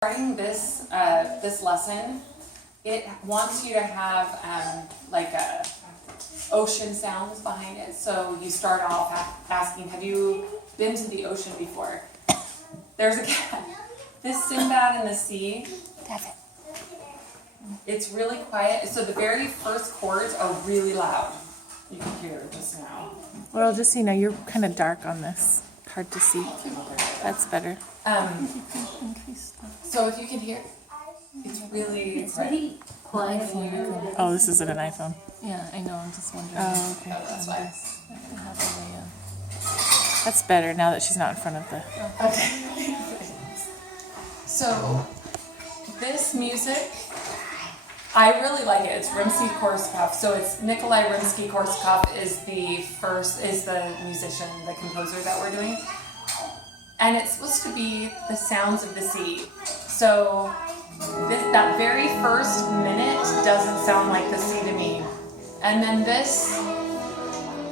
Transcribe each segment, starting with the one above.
Starting this lesson, it wants you to have ocean sounds behind it. So you start off asking, have you been to the ocean before? There's a cat. This Sinbad in the Sea. It's really quiet. So the very first chords are really loud. You can hear it just now. Well, just so you know, you're kind of dark on this. Hard to see. That's better. So if you can hear, it's really quiet. Oh, this isn't an iPhone. Yeah, I know. I'm just wondering. Oh, okay. Oh, that's why. That's better now that she's not in front of the. Okay. So this music, I really like it. It's Rimsky-Korsakov. So it's Nikolai Rimsky-Korsakov is the musician, the composer that we're doing. And it's supposed to be the sounds of the sea. So that very first minute doesn't sound like the sea to me. And then this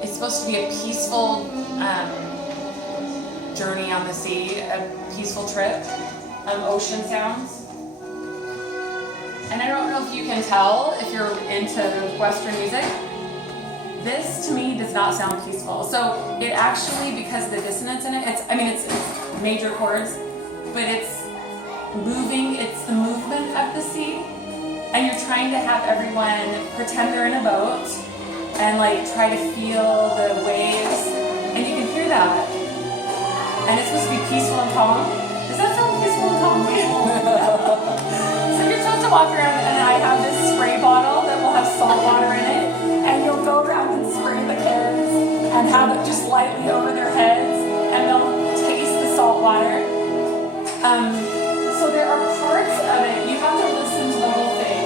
is supposed to be a peaceful journey on the sea, a peaceful trip, ocean sounds. And I don't know if you can tell if you're into Western music. This to me does not sound peaceful. So it actually, because of the dissonance in it, it's major chords, but it's moving, it's the movement of the sea. And you're trying to have everyone pretend they're in a boat and try to feel the waves. And you can hear that. And it's supposed to be peaceful and calm. Does that sound peaceful and calm? So you're supposed to walk around, and I have this spray bottle that will have salt water in it. And you'll go around and spray the kids and have it just lightly over their heads, and they'll taste the salt water. So there are parts of it, you have to listen to the whole thing.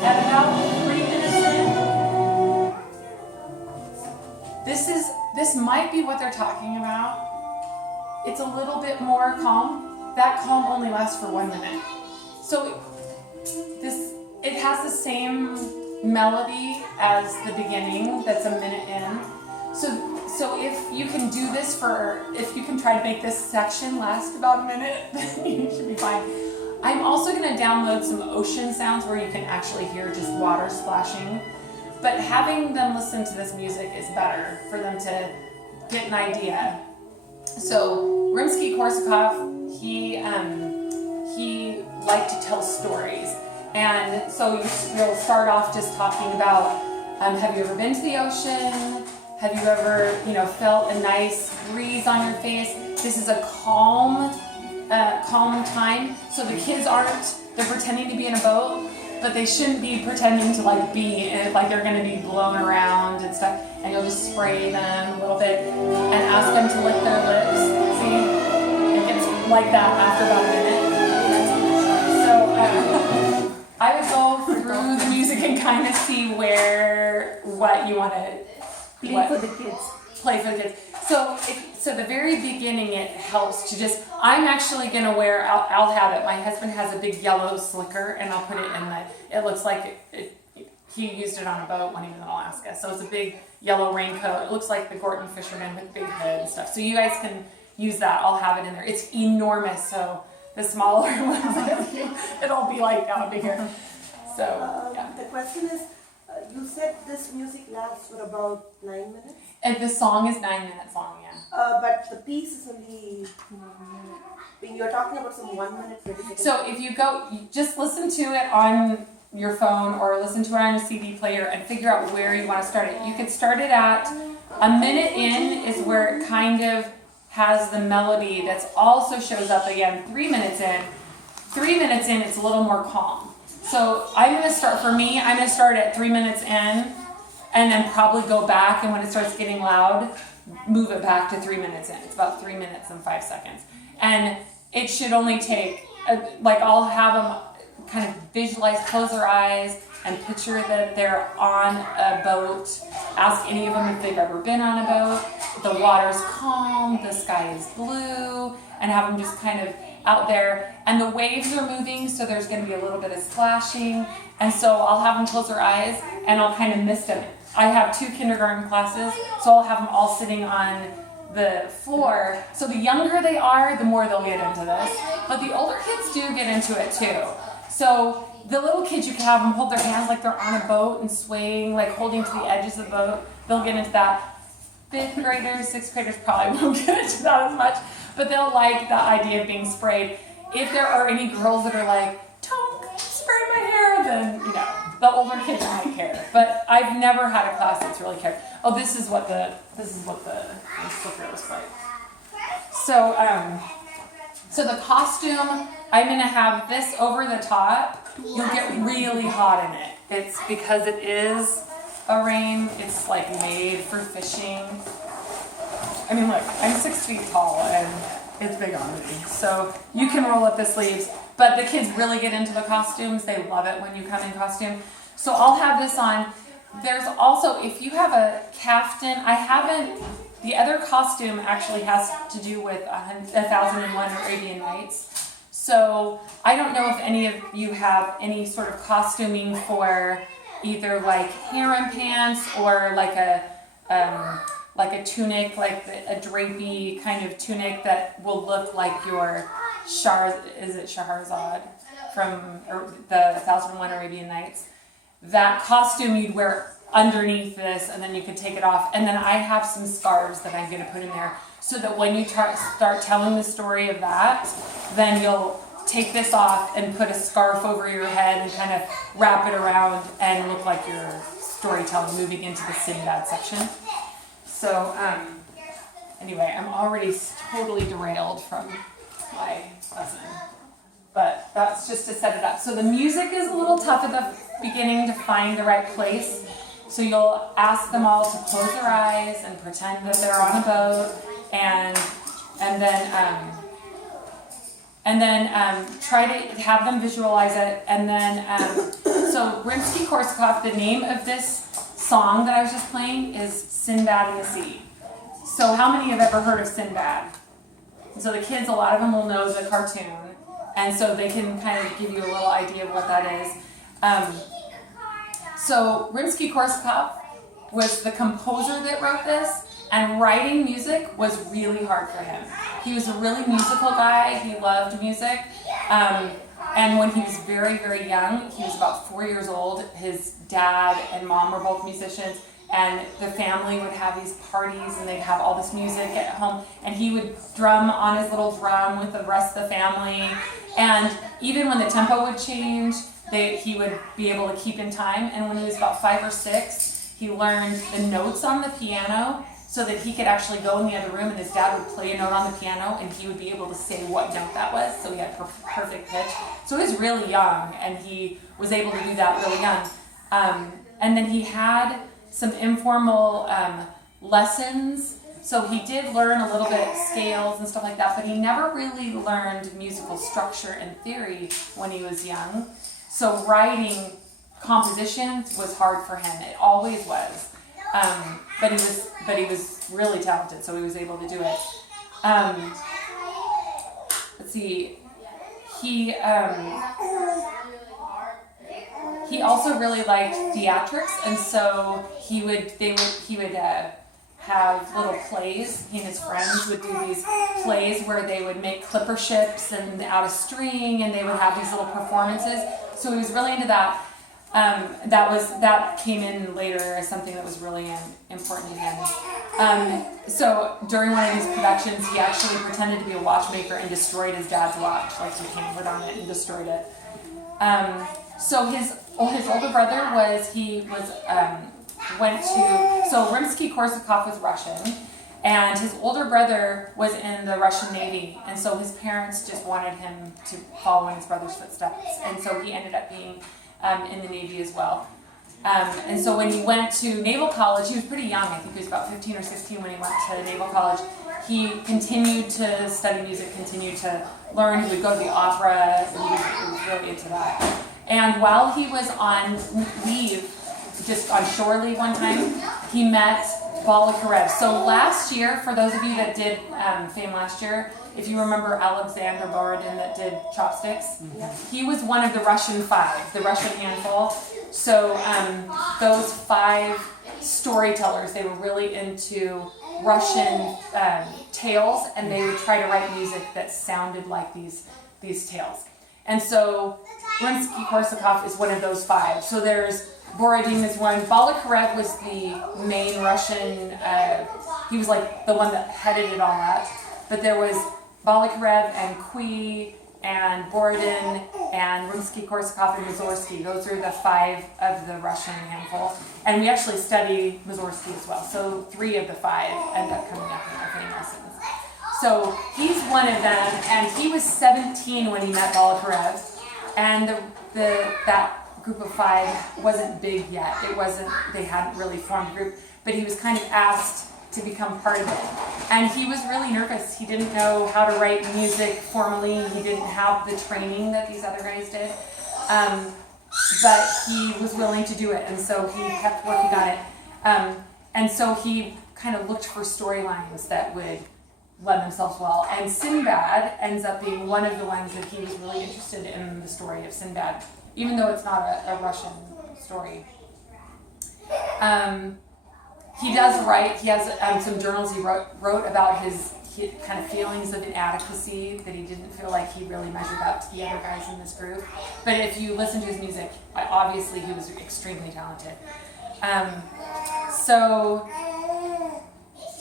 At about 3 minutes in, this might be what they're talking about. It's a little bit more calm. That calm only lasts for 1 minute. So it has the same melody as the beginning that's a minute in. So if you can do this if you can try to make this section last about a minute, then you should be fine. I'm also going to download some ocean sounds where you can actually hear just water splashing. But having them listen to this music is better for them to get an idea. So Rimsky-Korsakov, he liked to tell stories. And so you'll start off just talking about, have you ever been to the ocean? Have you ever, felt a nice breeze on your face? This is a calm time. So the kids they're pretending to be in a boat, but they shouldn't be pretending to be in it, like they're going to be blown around and stuff. And you'll just spray them a little bit and ask them to lick their lips. See, it gets like that after about a minute. So I would go through the music and kind of see what you want to Play for the kids. Play for the kids. So the very beginning, it helps to just. I'm actually gonna wear. I'll have it. My husband has a big yellow slicker, and I'll put it in the. It looks like he used it on a boat when he was in Alaska. So it's a big yellow raincoat. It looks like the Gorton fisherman with big hood and stuff. So you guys can use that. I'll have it in there. It's enormous. So the smaller ones, it'll be that bigger. So yeah. The question is, you said this music lasts for about 9 minutes? And the song is 9 minutes long, yeah. But the piece is only 1 minute. When you're talking about some 1 minute, 30 seconds. So if you just listen to it on your phone or listen to it on a CD player and figure out where you want to start it. You could start it at a minute in is where it kind of has the melody that also shows up again 3 minutes in. 3 minutes in, it's a little more calm. So I'm going to start at 3 minutes in and then probably go back, and when it starts getting loud, move it back to 3 minutes in. It's about 3 minutes and 5 seconds. And it should only take, I'll have them kind of visualize, close their eyes, and picture that they're on a boat. Ask any of them if they've ever been on a boat. The water's calm, the sky is blue, and have them just kind of out there. And the waves are moving, so there's going to be a little bit of splashing. And so I'll have them close their eyes, and I'll kind of mist them. I have 2 kindergarten classes, so I'll have them all sitting on the floor. So the younger they are, the more they'll get into this. But the older kids do get into it too. So the little kids, you can have them hold their hands like they're on a boat and swaying, like holding to the edges of the boat. They'll get into that. 5th graders, 6th graders probably won't get into that as much, but they'll like the idea of being sprayed. If there are any girls that are like, don't spray my hair, then, you know, the older kids might care. But I've never had a class that's really cared. Oh, this is what the slipper looks like. So the costume, I'm gonna have this over the top. You'll get really hot in it. It's because it is a rain. It's like made for fishing. I mean, look, I'm 6 feet tall and it's big on me. So you can roll up the sleeves, but the kids really get into the costumes. They love it when you come in costume. So I'll have this on. There's also, if you have a caftan, the other costume actually has to do with 1001 Arabian Nights. So I don't know if any of you have any sort of costuming for either like harem pants or like a tunic, like a drapey kind of tunic that will look like your Shahrazad from the 1001 Arabian Nights. That costume you'd wear underneath this, and then you could take it off. And then I have some scarves that I'm going to put in there so that when you start telling the story of that, then you'll take this off and put a scarf over your head and kind of wrap it around and look like you're storytelling, moving into the Sinbad section. So anyway, I'm already totally derailed from my lesson, but that's just to set it up. So the music is a little tough at the beginning to find the right place. So you'll ask them all to close their eyes and pretend that they're on a boat, and then try to have them visualize it. And then so Rimsky-Korsakov, the name of this song that I was just playing is Sinbad in the Sea. So how many have ever heard of Sinbad? And so the kids, a lot of them will know the cartoon, and so they can kind of give you a little idea of what that is. So Rimsky-Korsakov was the composer that wrote this, and writing music was really hard for him. He was a really musical guy. He loved music. And when he was very, very young, he was about 4 years old, his dad and mom were both musicians, and the family would have these parties and they'd have all this music at home, and he would drum on his little drum with the rest of the family. And even when the tempo would change, he would be able to keep in time. And when he was about 5 or 6, he learned the notes on the piano so that he could actually go in the other room and his dad would play a note on the piano and he would be able to say what note that was. So he had perfect pitch. So he was really young and he was able to do that really young. And then he had some informal lessons. So he did learn a little bit scales and stuff like that, but he never really learned musical structure and theory when he was young. So writing compositions was hard for him. It always was. But he was really talented, so he was able to do it. Let's see. He also really liked theatrics, and so he would have little plays. He and his friends would do these plays where they would make clipper ships and out of string, and they would have these little performances. So he was really into that. That came in later as something that was really important to him. So during one of these productions, he actually pretended to be a watchmaker and destroyed his dad's watch. Like he hammered on it and destroyed it. So his older brother so Rimsky-Korsakov was Russian, and his older brother was in the Russian Navy, and so his parents just wanted him to follow in his brother's footsteps, and so he ended up being in the Navy as well. And so when he went to Naval College, he was pretty young. I think he was about 15 or 16 when he went to Naval College. He continued to study music, continued to learn. He would go to the opera, and he was really into that. And while he was on leave, just on shore leave one time, he met Balakarev. So last year, for those of you that did FAME last year, if you remember Alexander Borodin that did Chopsticks, he was one of the Russian 5, the Russian handful. So those 5 storytellers, they were really into Russian tales, and they would try to write music that sounded like these tales. And so Rimsky-Korsakov is one of those 5. So there's Borodin is one. Balakirev was the main Russian, he was like the one that headed it all up. But there was Balakirev and Kui and Borodin and Rimsky-Korsakov and Mussorgsky. Those are the 5 of the Russian handful. And we actually study Mussorgsky as well. So 3 of the 5 end up coming up in our opening lessons. So he's one of them, and he was 17 when he met Balakirev. And that group of 5 wasn't big yet. They hadn't really formed a group, but he was kind of asked to become part of it. And he was really nervous. He didn't know how to write music formally. He didn't have the training that these other guys did. But he was willing to do it, and so he kept working on it. And so he kind of looked for storylines that would lend themselves well. And Sinbad ends up being one of the ones that he was really interested in, the story of Sinbad, even though it's not a Russian story. He does write. He has some journals he wrote about his kind of feelings of inadequacy, that he didn't feel like he really measured up to the other guys in this group. But if you listen to his music, obviously he was extremely talented. So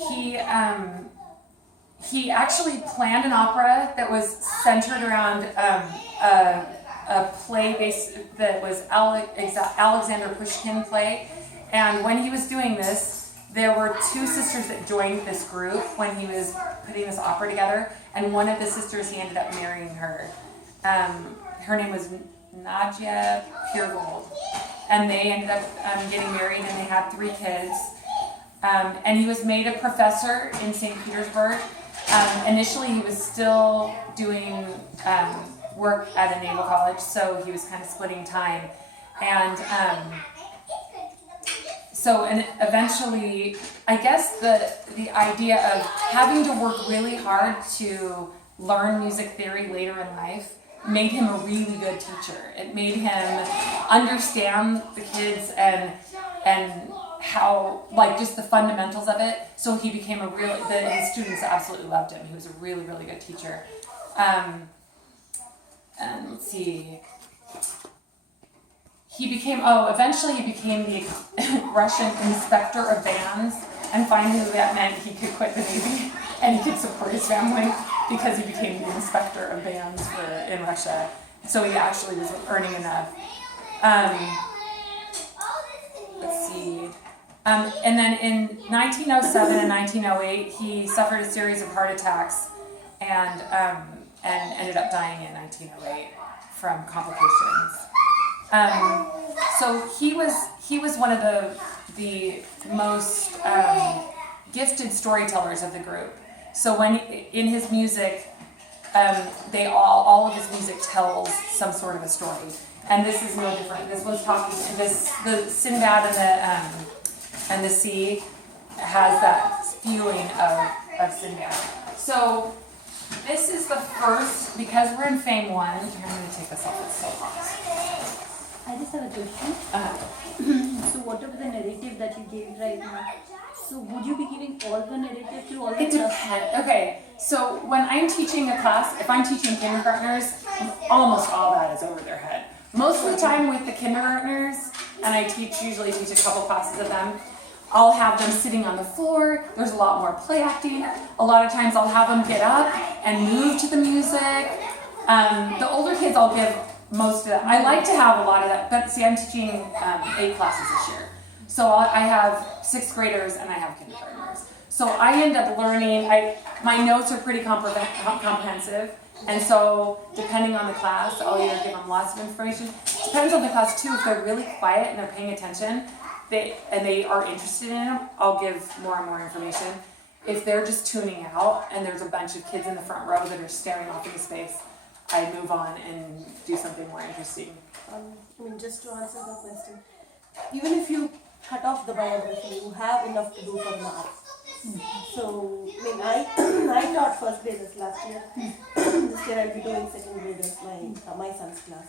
he actually planned an opera that was centered around a play that was Alexander Pushkin play. And when he was doing this, there were 2 sisters that joined this group when he was putting this opera together. And one of the sisters, he ended up marrying her. Her name was Nadia Puregold. And they ended up getting married, and they had 3 kids. And he was made a professor in St. Petersburg. Initially, he was still doing work at a naval college, so he was kind of splitting time. And and eventually, I guess the idea of having to work really hard to learn music theory later in life made him a really good teacher. It made him understand the kids and how, like, just the fundamentals of it. So he became his students absolutely loved him. He was a really, really good teacher. And let's see. Eventually he became the Russian inspector of bands, and finally that meant he could quit the Navy and he could support his family because he became the inspector of bands in Russia. So he actually was earning enough. Let's see. And then in 1907 and 1908, he suffered a series of heart attacks and ended up dying in 1908 from complications. So he was one of the most gifted storytellers of the group. So when in his music, all of his music tells some sort of a story, and this is no different. This one's the Sinbad and the sea has that feeling of Sinbad. So this is the first, because we're in Fame 1. Here, I'm going to take this off. It's so hot. I just have a question. So whatever the narrative that you gave right now, so would you be giving all the narrative to all the It depends. Okay, so when I'm teaching a class, if I'm teaching kindergartners, almost all that is over their head. Most of the time with the kindergartners, and I usually teach a couple classes of them, I'll have them sitting on the floor. There's a lot more play acting. A lot of times I'll have them get up and move to the music. The older kids I'll give most of that. I like to have a lot of that, but see, I'm teaching 8 classes this year. So I have 6th graders and I have kindergartners. So I end up learning, my notes are pretty comprehensive, and so depending on the class, I'll either give them lots of information. Depends on the class too. If they're really quiet and they're paying attention, they are interested in it, I'll give more and more information. If they're just tuning out and there's a bunch of kids in the front row that are staring off into space, I move on and do something more interesting. Just to answer the question, even if you cut off the biography, you have enough to do for marks. So, I taught first graders last year. This year I'll be doing second graders, my son's class.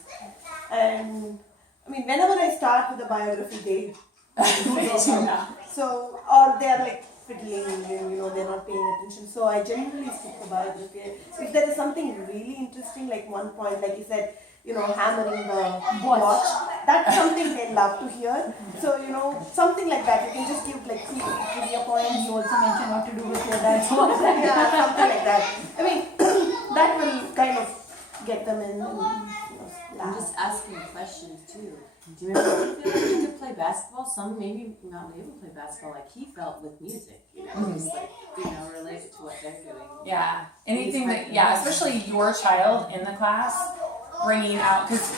And whenever I start with a biography, they do so, or they're like fiddling and they're not paying attention. So I generally skip the biography. If there is something really interesting, like one point, like you said, hammering the watch, that's something they love to hear. So something like that. You can just give like 3 trivia points. You also mentioned what to do with your dad's watch. Yeah, something like that. I mean, that will kind of get them in. I'm Laugh. just asking questions too. Do you remember if you could play basketball? Some maybe not able to play basketball like he felt with music, just like, related to what they're doing. Yeah, anything that, especially your child in the class, bringing out, because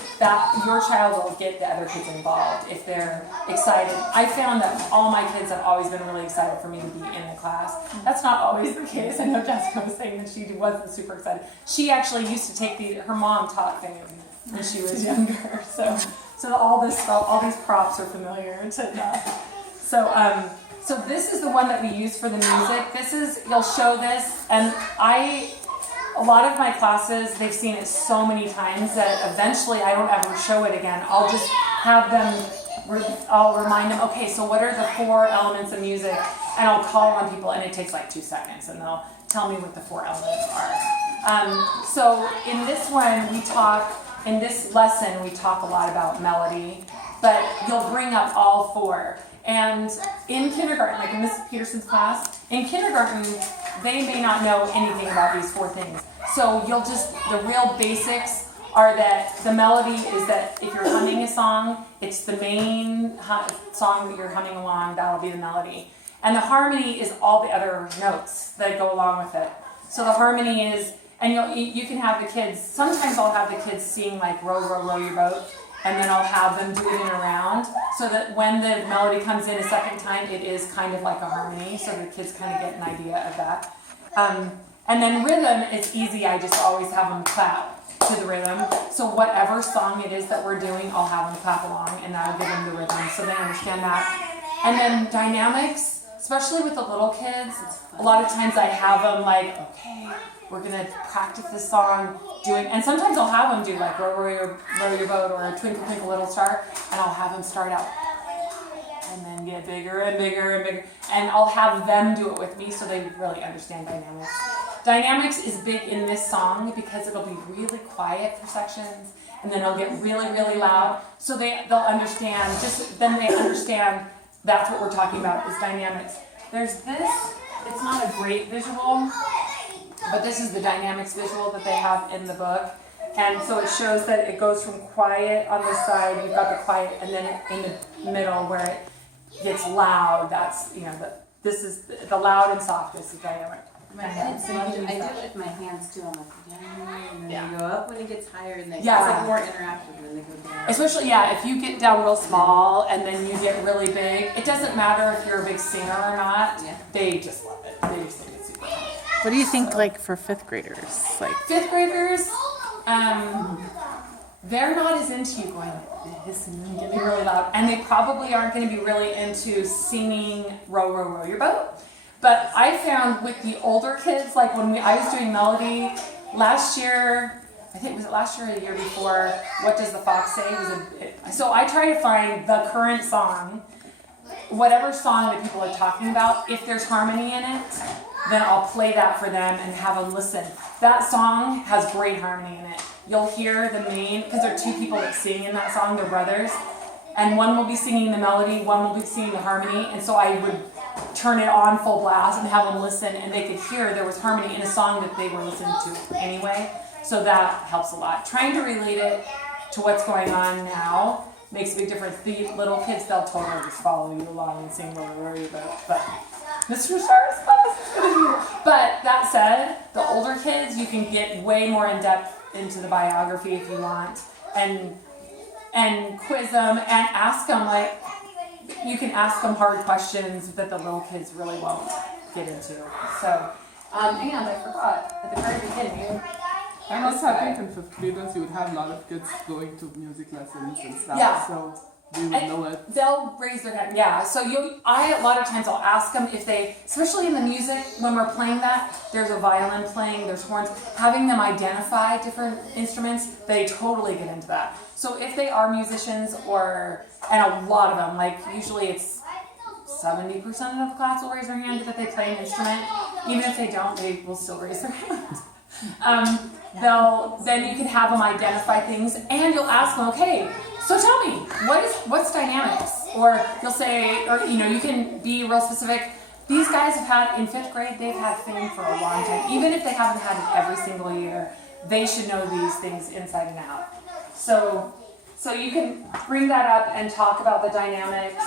your child will get the other kids involved if they're excited. I found that all my kids have always been really excited for me to be in the class. That's not always the case. I know Jessica was saying that she wasn't super excited. She actually used to take her mom taught things when she was younger, so all these props are familiar to them. So this is the one that we use for the music. You'll show this, and a lot of my classes, they've seen it so many times that eventually I don't ever show it again. I'll just have them, I'll remind them, okay, so what are the 4 elements of music? And I'll call on people, and it takes like 2 seconds, and they'll tell me what the 4 elements are. So in this one, in this lesson, we talk a lot about melody, but you'll bring up all 4. And in kindergarten, like in Mrs. Peterson's class, in kindergarten, they may not know anything about these 4 things. So the real basics are that the melody is that if you're humming a song, it's the main song that you're humming along, that'll be the melody. And the harmony is all the other notes that go along with it. So the harmony is, and you can have the kids, sometimes I'll have the kids sing like row, row, row your boat, and then I'll have them do it in a round, so that when the melody comes in a second time, it is kind of like a harmony, so the kids kind of get an idea of that. And then rhythm, it's easy, I just always have them clap to the rhythm. So whatever song it is that we're doing, I'll have them clap along, and that'll give them the rhythm, so they understand that. And then dynamics, especially with the little kids, a lot of times I have them like, okay, we're gonna practice this song and sometimes I'll have them do like row your boat or a twinkle twinkle little star, and I'll have them start out and then get bigger and bigger and bigger, and I'll have them do it with me so they really understand dynamics. Dynamics is big in this song because it'll be really quiet for sections, and then it'll get really, really loud, so they'll understand, then they understand that's what we're talking about is dynamics. There's this, it's not a great visual, but this is the dynamics visual that they have in the book. And so it shows that it goes from quiet on this side, you've got the quiet, and then in the middle where it gets loud, that's, this is the loud and soft is the dynamic. My kids love it. I do it with my hands too. I'm like, and then they go up when it gets higher, and it's like more interactive when they go down. Especially, if you get down real small and then you get really big, it doesn't matter if you're a big singer or not, they just love it. They just think it's super fun. What do you think, like, for 5th graders? Like 5th graders, they're not as into you going like this and getting really loud, and they probably aren't going to be really into singing row, row, row your boat. But I found with the older kids, like when I was doing melody last year, I think, was it last year or the year before, What Does the Fox Say? So I try to find the current song, whatever song that people are talking about, if there's harmony in it, then I'll play that for them and have them listen. That song has great harmony in it. You'll hear the main, because there are 2 people that sing in that song, they're brothers, and one will be singing the melody, one will be singing the harmony, and so I would turn it on full blast and have them listen, and they could hear there was harmony in a song that they were listening to anyway, so that helps a lot. Trying to relate it to what's going on now makes a big difference. The little kids, they'll totally just follow you along and sing where you go, but Mr. Star's class is gonna be. But that said, the older kids, you can get way more in depth into the biography if you want, and quiz them and ask them, like, you can ask them hard questions that the little kids really won't get into. So, and I forgot at the very beginning. And also, I think in 5th graders, you would have a lot of kids going to music lessons and stuff. Yeah. So they would know it. They'll raise their hand. Yeah. So a lot of times I'll ask them if they, especially in the music, when we're playing that, there's a violin playing, there's horns, having them identify different instruments, they totally get into that. So if they are musicians and a lot of them, like usually it's 70% of the class will raise their hand that they play an instrument. Even if they don't, they will still raise their hand. Then you can have them identify things, and you'll ask them, okay, so tell me, what's dynamics? Or you'll say, or you can be real specific. These guys have had, in 5th grade, they've had fame for a long time. Even if they haven't had it every single year, they should know these things inside and out. So you can bring that up and talk about the dynamics,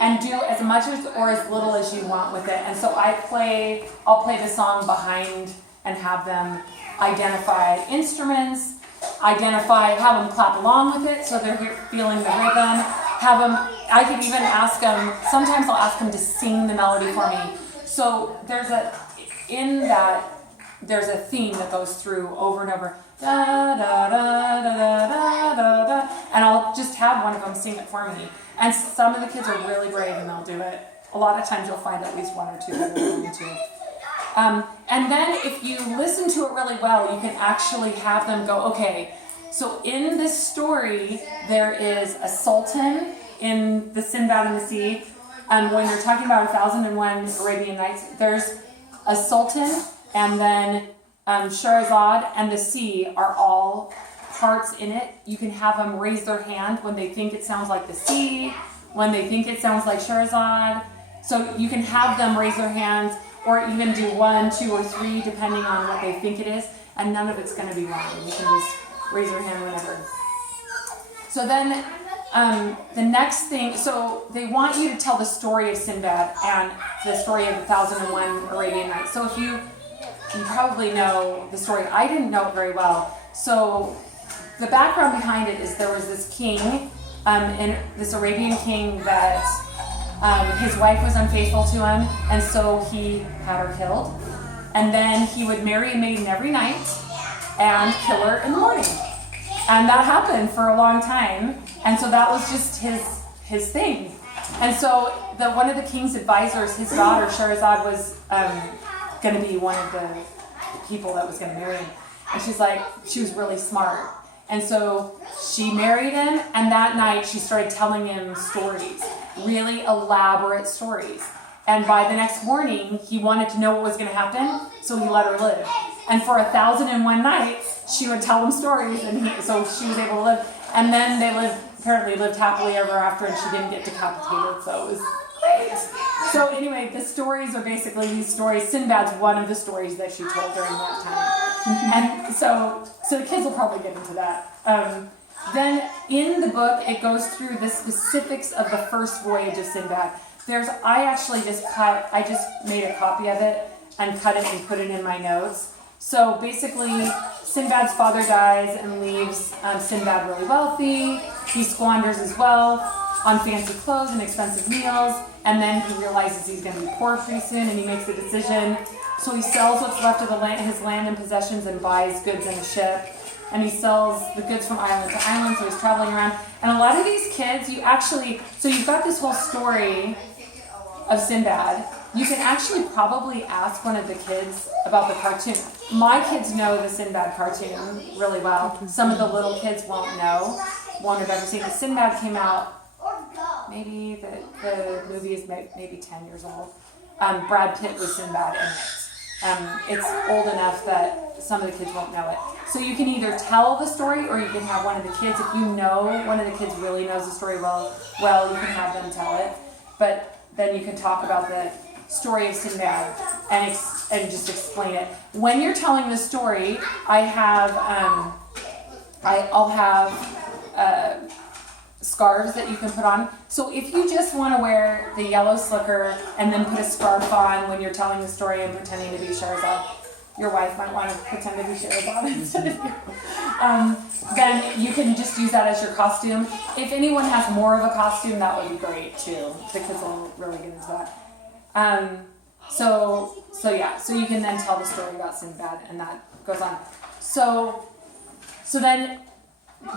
and do as much or as little as you want with it. And so I'll play the song behind and have them identify instruments, have them clap along with it so they're feeling the rhythm. I could even ask them, sometimes I'll ask them to sing the melody for me. So there's a theme that goes through over and over. Da, da, da, da, da, da, da, and I'll just have one of them sing it for me. And some of the kids are really brave and they'll do it. A lot of times you'll find at least one or two that will do it. And then if you listen to it really well, you can actually have them go, okay, so in this story, there is a sultan in the Sinbad and the Sea. When you're talking about 1001 Arabian Nights, there's a sultan, and then Shahrazad and the sea are all parts in it. You can have them raise their hand when they think it sounds like the sea, when they think it sounds like Shahrazad. So you can have them raise their hands, or even do 1, 2, or 3, depending on what they think it is, and none of it's going to be wrong. You can just raise your hand whenever. So then the next thing, so they want you to tell the story of Sinbad and the story of 1001 Arabian Nights. So if you probably know the story. I didn't know it very well. So the background behind it is there was this king, this Arabian king that his wife was unfaithful to him, and so he had her killed. And then he would marry a maiden every night and kill her in the morning. And that happened for a long time. And so that was just his thing. And so one of the king's advisors, his daughter Shahrazad, was going to be one of the people that was going to marry him. And she was really smart. And so she married him, and that night she started telling him stories, really elaborate stories. And by the next morning, he wanted to know what was going to happen, so he let her live. And for 1001 nights, she would tell him stories, and so she was able to live. And then they apparently lived happily ever after, and she didn't get decapitated, so it was great. So anyway, the stories are basically these stories. Sinbad's one of the stories that she told during that time. And so the kids will probably get into that. Then in the book, it goes through the specifics of the first voyage of Sinbad. I just made a copy of it and cut it and put it in my notes. So basically, Sinbad's father dies and leaves Sinbad really wealthy. He squanders his wealth on fancy clothes and expensive meals, and then he realizes he's going to be poor pretty soon, and he makes a decision. So he sells what's left of his land and possessions and buys goods in a ship. And he sells the goods from island to island, so he's traveling around. And a lot of these kids, so you've got this whole story of Sinbad. You can actually probably ask one of the kids about the cartoon. My kids know the Sinbad cartoon really well. Some of the little kids won't have ever seen it. Sinbad came out, maybe the movie is maybe 10 years old. Brad Pitt was Sinbad in it. It's old enough that some of the kids won't know it. So you can either tell the story, or you can have one of the kids. If you know one of the kids really knows the story well, you can have them tell it. But then you can talk about the story of Sinbad and just explain it. When you're telling the story, I'll have scarves that you can put on. So if you just want to wear the yellow slicker and then put a scarf on when you're telling the story and pretending to be Shahrazad, your wife might want to pretend to be Shahrazad instead of you. Then you can just use that as your costume. If anyone has more of a costume, that would be great too. The kids will really get into that. So you can then tell the story about Sinbad, and that goes on. So then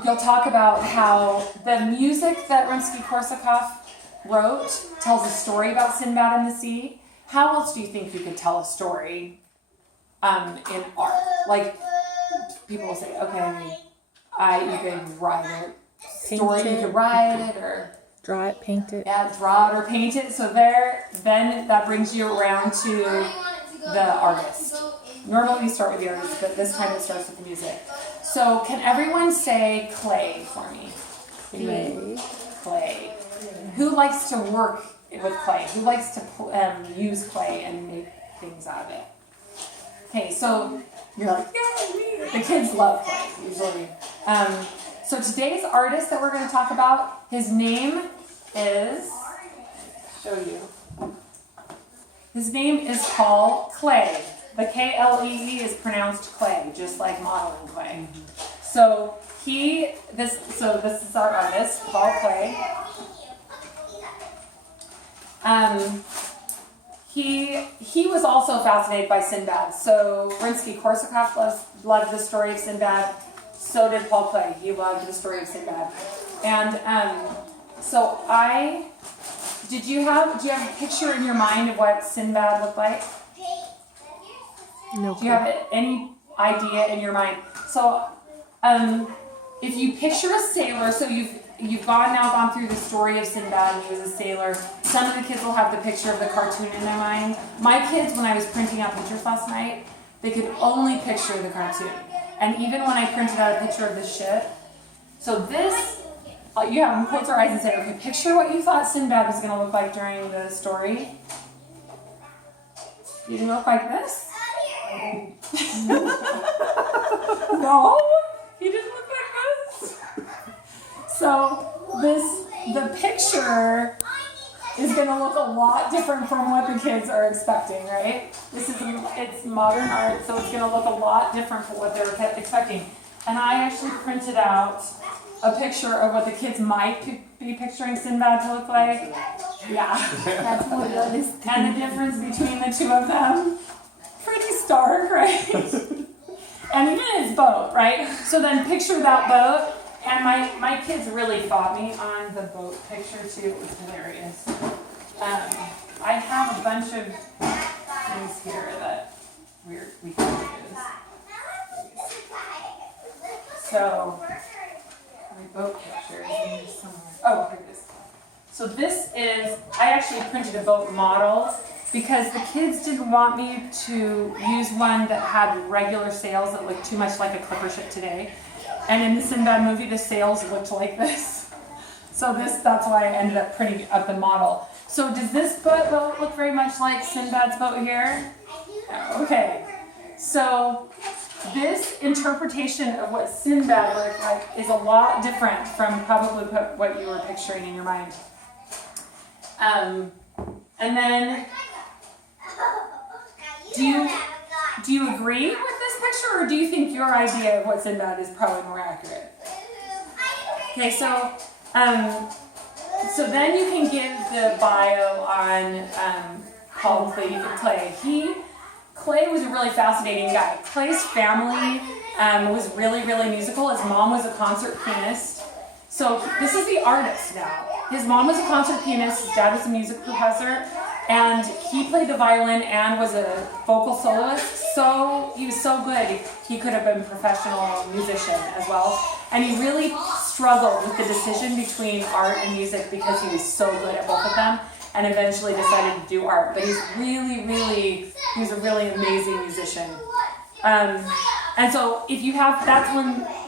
you'll talk about how the music that Rimsky-Korsakov wrote tells a story about Sinbad and the sea. How else do you think you could tell a story in art? Like, people will say, okay, you could write it. Story, you could write it, or Draw it, paint it. Yeah, draw it or paint it. So then that brings you around to the artist. Normally we start with the artist, but this time it starts with the music. So can everyone say clay for me? Clay. Clay. Who likes to work with clay? Who likes to use clay and make things out of it? Okay, so you're like, yay, me. The kids love clay usually. So today's artist that we're going to talk about, his name is, show you. His name is Paul Klee. The Klee is pronounced clay, just like modeling clay. So this is our artist, Paul Klee. He was also fascinated by Sinbad. So Rimsky-Korsakov loved the story of Sinbad. So did Paul Klee. He loved the story of Sinbad. And do you have a picture in your mind of what Sinbad looked like? No. Do you have any idea in your mind? So, if you picture a sailor, so you've gone through the story of Sinbad, and he was a sailor. Some of the kids will have the picture of the cartoon in their mind. My kids, when I was printing out pictures last night, they could only picture the cartoon. And even when I printed out a picture of the ship, so this, you have them close their eyes and say, okay, picture what you thought Sinbad was going to look like during the story. You didn't look like this? No, he didn't look like this. So the picture is going to look a lot different from what the kids are expecting, right? It's modern art, so it's going to look a lot different from what they're expecting. And I actually printed out a picture of what the kids might be picturing Sinbad to look like. Yeah, That's more realistic. and the difference between the two of them, pretty stark, right? And even his boat, right? So then picture that boat. And my kids really fought me on the boat picture too. It was hilarious. I have a bunch of things here that we can use. So my boat picture is in here somewhere. Oh, here it is. So this is, I actually printed a boat model because the kids didn't want me to use one that had regular sails that looked too much like a clipper ship today. And in the Sinbad movie, the sails looked like this. So that's why I ended up printing up the model. So does this boat look very much like Sinbad's boat here? Okay. So this interpretation of what Sinbad looked like is a lot different from probably what you were picturing in your mind. And then, do you agree with this picture, or do you think your idea of what Sinbad is probably more accurate? Okay, so then you can give the bio on Paul Klee. Clay was a really fascinating guy. Clay's family was really, really musical. His mom was a concert pianist. So this is the artist now. His mom was a concert pianist, his dad was a music professor, and he played the violin and was a vocal soloist. So he was so good, he could have been a professional musician as well. And he really struggled with the decision between art and music because he was so good at both of them, and eventually decided to do art. But he was a really amazing musician. And so if you have, that's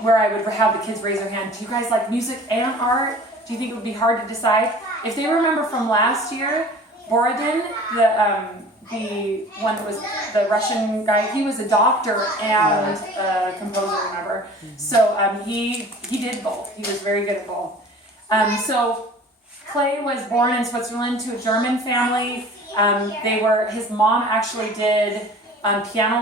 where I would have the kids raise their hand. Do you guys like music and art? Do you think it would be hard to decide? If they remember from last year, Borodin, the one that was the Russian guy, he was a doctor and a composer, remember? So he did both. He was very good at both. So Clay was born in Switzerland to a German family. His mom actually did taught piano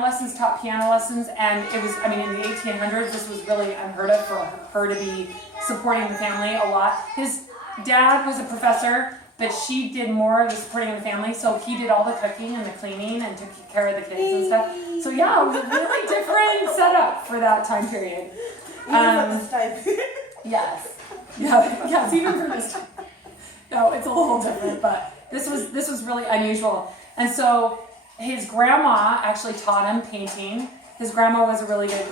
lessons, and it was, in the 1800s, this was really unheard of for her to be supporting the family a lot. His dad was a professor, but she did more of the supporting of the family, so he did all the cooking and the cleaning and took care of the kids and stuff. So yeah, it was a really different setup for that time period. Even for this time. Yes. Yes, even for this time. No, it's a little different, but this was really unusual. And so his grandma actually taught him painting, His grandma was a really good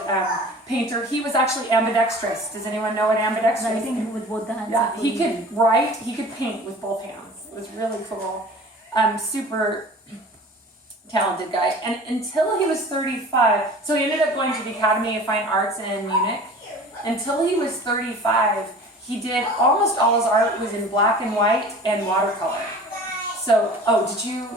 painter. He was actually ambidextrous. Does anyone know what ambidextrous is? Writing with both the hands. Yeah, and he putting could write, he could paint with both hands. It was really cool. Super talented guy. And until he was 35, so he ended up going to the Academy of Fine Arts in Munich. Until he was 35, he did almost all his art was in black and white and watercolor. So, did you